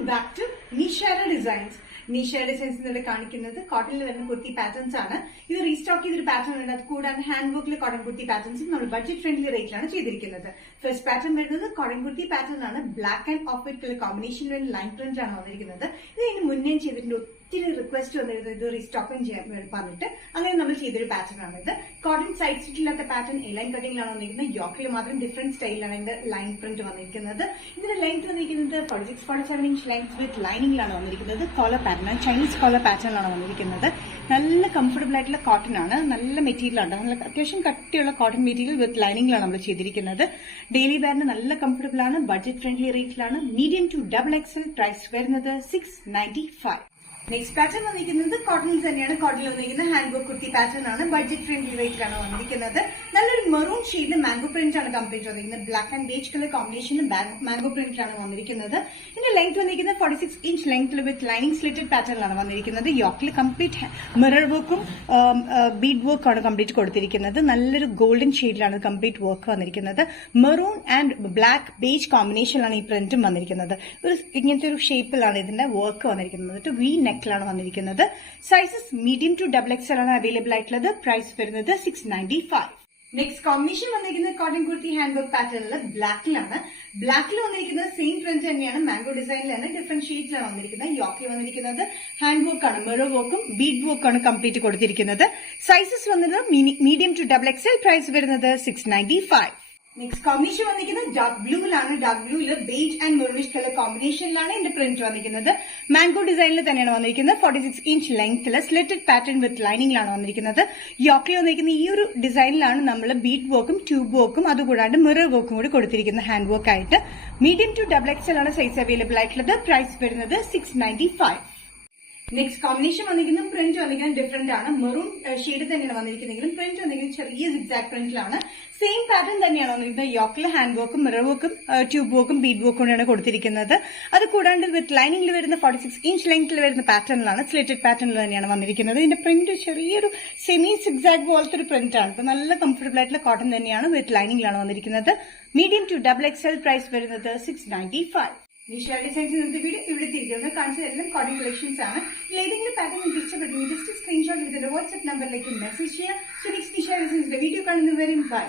Welcome back to Nishara Designs. Nishara Designs ഇവിടെ കാണിക്കുന്നത് കോട്ടണിൽ വരുന്ന കുർത്തി പാറ്റേൺസ് ആണ്. ഇത് റീസ്റ്റോക്ക് ചെയ്തൊരു പാറ്റേൺ ഉണ്ട്. അത് കൂടാതെ ഹാൻഡ് വർക്കിലെ കോട്ടൺ കുർത്തി പാറ്റേൺസ് നമ്മൾ ബഡ്ജറ്റ് ഫ്രണ്ട്ലി റേറ്റിലാണ് ചെയ്തിരിക്കുന്നത്. ഫസ്റ്റ് പാറ്റേൺ വരുന്നത് കോട്ടൺ കുർത്തി പാറ്റേൺ ആണ്. Black and off white colour കോമ്പിനേഷനിൽ വരുന്ന ലൈൻ പ്രിന്റ് ആണ് വന്നിരിക്കുന്നത്. ഇത് ഇതിന് മുന്നേ ചെയ്തിട്ടുണ്ട്. ഒത്തിരി റിക്വസ്റ്റ് വന്നിരുന്നത് ഇത് റീസ്റ്റോക്കിംഗ് ചെയ്യാൻ പറഞ്ഞിട്ട് അങ്ങനെ നമ്മൾ ചെയ്തൊരു പാറ്റേൺ ആണ്. ഇത് കോട്ടൺ സൈഡ് സ്റ്റിച്ചില്ലാത്ത പാറ്റേൺ എ ലൈൻ കട്ടിംഗിലാണ് വന്നിരിക്കുന്നത്. യോക്കിൽ മാത്രം ഡിഫറെന്റ് സ്റ്റൈലിലാണ് ഇതിന്റെ ലൈൻ പ്രിന്റ് വന്നിരിക്കുന്നത്. ഇതിന്റെ ലെങ്ത് വന്നിരിക്കുന്നത് 46-47 ഇഞ്ച് ലെങ്ത് വിത്ത് ലൈനിങ്ങിലാണ് വന്നിരിക്കുന്നത്. കോളർ പാറ്റേൺ ചൈനീസ് കോളർ പാറ്റേണിലാണ് വന്നിരിക്കുന്നത്. നല്ല കംഫർട്ടബിൾ ആയിട്ടുള്ള കോട്ടൺ ആണ്. നല്ല മെറ്റീരിയൽ ആണ്. നല്ല അത്യാവശ്യം കട്ടിയുള്ള കോട്ടൺ മെറ്റീരിയൽ വിത്ത് ലൈനിങ്ങിലാണ് നമ്മൾ ചെയ്തിരിക്കുന്നത്. ഡെയിലി വെയറിന് നല്ല കംഫർട്ടബിൾ ആണ്. ബഡ്ജറ്റ് ഫ്രണ്ട്ലി റേറ്റിലാണ്. Medium to double XL. Price വരുന്നത് 695. നെക്സ്റ്റ് പാറ്റേൺ വന്നിരിക്കുന്നത് കോട്ടണിൽ തന്നെയാണ്. കോട്ടണിൽ വന്നിരിക്കുന്നത് ഹാൻഡ് വർക്ക് കുർത്തി പാറ്റേൺ ആണ്. ബഡ്ജറ്റ് ഫ്രണ്ട്ലി റേറ്റിലാണ് വന്നിരിക്കുന്നത്. നല്ലൊരു മെറൂൺ ഷെയ്ഡിൽ മാംഗോ പ്രിന്റ് ആണ് കംപ്ലീറ്റ് വന്നിരിക്കുന്നത്. ബ്ലാക്ക് ആൻഡ് ബേജ് കളർ കോമ്പിനേഷനിൽ മാംഗോ പ്രിന്റ് ആണ് വന്നിരിക്കുന്നത്. ഇതിന്റെ ലെങ്ത് വന്നിരിക്കുന്നത് 46 ഇഞ്ച് ലെങ്ത്തിൽ വിത്ത് ലൈനിങ് സ്ലിറ്റഡ് പാറ്റേണിലാണ് വന്നിരിക്കുന്നത്. യോക്കിൽ കംപ്ലീറ്റ് മിറർ വർക്കും ബീഡ് വർക്കും ആണ് കംപ്ലീറ്റ് കൊടുത്തിരിക്കുന്നത്. നല്ലൊരു ഗോൾഡൻ ഷെയ്ഡിലാണ് കംപ്ലീറ്റ് വർക്ക് വന്നിരിക്കുന്നത്. മെറൂൺ ആൻഡ് ബ്ലാക്ക് ബേജ് കോമ്പിനേഷനിലാണ് ഈ പ്രിന്റും വന്നിരിക്കുന്നത്. ഒരു ഇങ്ങനത്തെ ഒരു ഷേപ്പിലാണ് ഇതിന്റെ വർക്ക് വന്നിരിക്കുന്നത്. വി നെക്കിലാണ് വന്നിരിക്കുന്നത്. Sizes medium to double XL ആണ് അവൈലബിൾ ആയിട്ടുള്ളത്. പ്രൈസ് വരുന്നത് 695. നെക്സ്റ്റ് കോമ്പിനേഷൻ വന്നിരിക്കുന്നത് കോട്ടൺ കുർത്തി ഹാൻഡ് വർക്ക് പാറ്റേണിൽ ബ്ലാക്കിലാണ്. ബ്ലാക്കിൽ വന്നിരിക്കുന്നത് സെയിം പ്രിന്റ് തന്നെയാണ്. മാംഗോ ഡിസൈനിൽ തന്നെ ഡിഫറെന്റ് ഷെയ്ഡ്സിലാണ് വന്നിരിക്കുന്നത്. യോക്കിൽ വന്നിരിക്കുന്നത് ഹാൻഡ് വർക്ക് ആണ്. മിറർ വർക്കും ബീഡ് വർക്കും ആണ് കംപ്ലീറ്റ് കൊടുത്തിരിക്കുന്നത്. സൈസസ് വന്നത് medium to double XL. Price വരുന്നത് 695. നെക്സ്റ്റ് കോമ്പിനേഷൻ വന്നിരിക്കുന്നത് ഡാർക്ക് ബ്ലൂവിലാണ്. ഡാർക്ക് ബ്ലൂവിൽ ബേജ് ആൻഡ് മെറൂണിഷ് കളർ കോമ്പിനേഷനിലാണ് ഇതിന്റെ പ്രിന്റ് വന്നിരിക്കുന്നത്. മാംഗോ ഡിസൈനിൽ തന്നെയാണ് വന്നിരിക്കുന്നത്. 46 ഇഞ്ച് ലെങ്ത്തിൽ സ്ലിറ്റഡ് പാറ്റേൺ വിത്ത് ലൈനിങ്ങിലാണ് വന്നിരിക്കുന്നത്. യോക്കിൽ വന്നിരിക്കുന്ന ഈ ഒരു ഡിസൈനിലാണ് നമ്മൾ ബീഡ് വർക്കും ട്യൂബ് വർക്കും അതുകൂടാണ്ട് മിറർ വർക്കും കൂടി കൊടുത്തിരിക്കുന്നത് ഹാൻഡ് വർക്ക് ആയിട്ട്. മീഡിയം ടു ഡബിൾ എക്സൽ ആണ് സൈസ് അവൈലബിൾ ആയിട്ടുള്ളത്. പ്രൈസ് വരുന്നത് 695. നെക്സ്റ്റ് കോമ്പിനേഷൻ വന്നിരിക്കുന്ന പ്രിന്റ് വന്നിരിക്കുന്നത് ഡിഫറെന്റ് ആണ്. മെറൂൺ ഷെയ്ഡ് തന്നെയാണ് വന്നിരിക്കുന്നതെങ്കിലും പ്രിന്റ് വന്നിരിക്കുന്നത് ചെറിയ സിഗ്സാക് പ്രിന്റിലാണ്. സെയിം പാറ്റേൺ തന്നെയാണ് വന്നിരിക്കുന്നത്. യോക്കിൽ ഹാൻഡ് വർക്കും മിറർ വർക്കും ട്യൂബ് വർക്കും ബീഡ് വർക്കും കൂടെയാണ് കൊടുത്തിരിക്കുന്നത്. അത് കൂടാണ്ട് വിത്ത് ലൈനിങ്ങിൽ വരുന്ന 46 ഇഞ്ച് ലെങ്ത്തിൽ വരുന്ന പാറ്റേണിലാണ്. സ്ലിറ്റഡ് പാറ്റേണിൽ തന്നെയാണ് വന്നിരിക്കുന്നത്. ഇതിന്റെ പ്രിന്റ് ചെറിയൊരു സെമി സിഗ്സാക് പോലത്തെ ഒരു പ്രിന്റ് ആണ്. ഇപ്പൊ നല്ല കംഫർട്ടബിൾ ആയിട്ടുള്ള കോട്ടൺ തന്നെയാണ്. വിത്ത് ലൈനിങ്ങിലാണ് വന്നിരിക്കുന്നത്. Medium to double XL. Price വരുന്നത് 695. നിഷാ ഡിസൈൻസ് ഇന്നത്തെ വീഡിയോ ഇവിടെ തിരിക്കുന്നത് കാണിച്ചതെല്ലാം കോട്ടൺ കളക്ഷൻസ് ആണ്. ഏതെങ്കിലും പാറ്റേൺ നിങ്ങൾക്ക് ഇഷ്ടപ്പെട്ടെങ്കിൽ ജസ്റ്റ് സ്ക്രീൻഷോട്ട് എടുത്തിട്ട് വാട്സ്ആപ്പ് നമ്പറിലേക്ക് മെസ്സേജ് ചെയ്യുക. സോ നെക്സ്റ്റ് നിഷാ ഡിസൈൻസിന്റെ വീഡിയോ കാണുന്നവരും ബൈ.